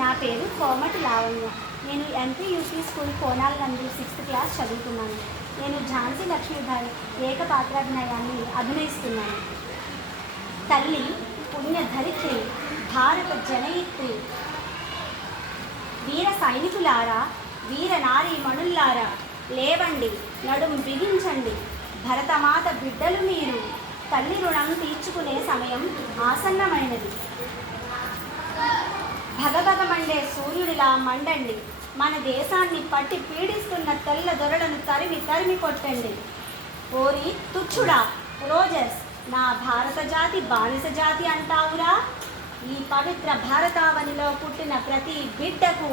నా పేరు కోమటి లావణ్య. నేను ఎంపీయూపీ స్కూల్ కోనాల నందు 6th క్లాస్ చదువుతున్నాను. నేను ఝాన్సీ లక్ష్మీబాయి ఏకపాత్రాభినయాన్ని అభినయిస్తున్నాను. తల్లి పుణ్యధరిత్రి, భారత జనయిత్రి, వీర సైనికులారా, వీర నారీ మణుల్లారా, లేవండి, నడుం బిగించండి, భరతమాత బిడ్డలు మీరు. తల్లి రుణం తీర్చుకునే సమయం ఆసన్నమైనది. భగభగమండే సూర్యుడిలా మండండి. మన దేశాన్ని పట్టి పీడిస్తున్న తెల్ల దొరలను తరిమి తరిమి కొట్టండి. ఓరి తుచ్చుడా రోజర్స్, నా భారత జాతి బానిస జాతి అంటావురా? ఈ పవిత్ర భారతావనిలో పుట్టిన ప్రతి బిడ్డకు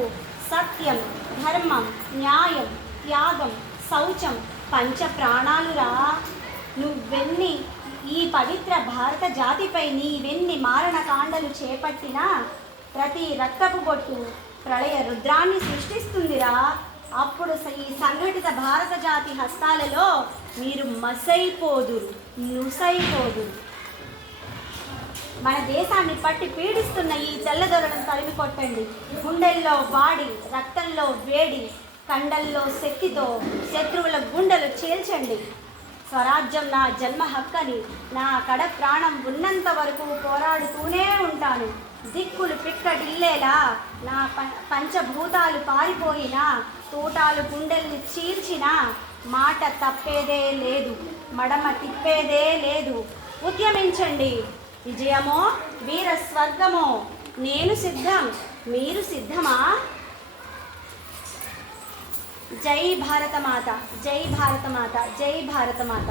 సత్యం, ధర్మం, న్యాయం, త్యాగం, శౌచం పంచ ప్రాణాలురా. నువ్వెన్ని ఈ పవిత్ర భారత జాతిపై నీవెన్ని మారణకాండలు చేపట్టినా ప్రతి రక్తపు బొట్టు ప్రళయ రుద్రాన్ని సృష్టిస్తుందిరా. అప్పుడు ఈ సంఘటిత భారత జాతి హస్తాలలో మీరు మసైపోదురు, నుసైపోదురు. మన దేశాన్ని పట్టి పీడిస్తున్న ఈ తెల్లదొరలను తరిమి కొట్టండి. గుండెల్లో వాడి, రక్తంలో వేడి, కండల్లో శక్తితో శత్రువుల గుండెలు చీల్చండి. స్వరాజ్యం నా జన్మ హక్కని, నా కడ ప్రాణం ఉన్నంత వరకు పోరాడుతూనే ఉంటాను. దిక్కులు పిక్కటిల్లేలా నా పంచభూతాలు పారిపోయినా, తూటాలు గుండెల్ని చీల్చినా మాట తప్పేదే లేదు, మడమ తిప్పేదే లేదు. ఉద్యమించండి. విజయమో వీర స్వర్గమో నేను సిద్ధం, మీరు సిద్ధమా? జై భారతమాత, జై భారతమాత, జై భారతమాత.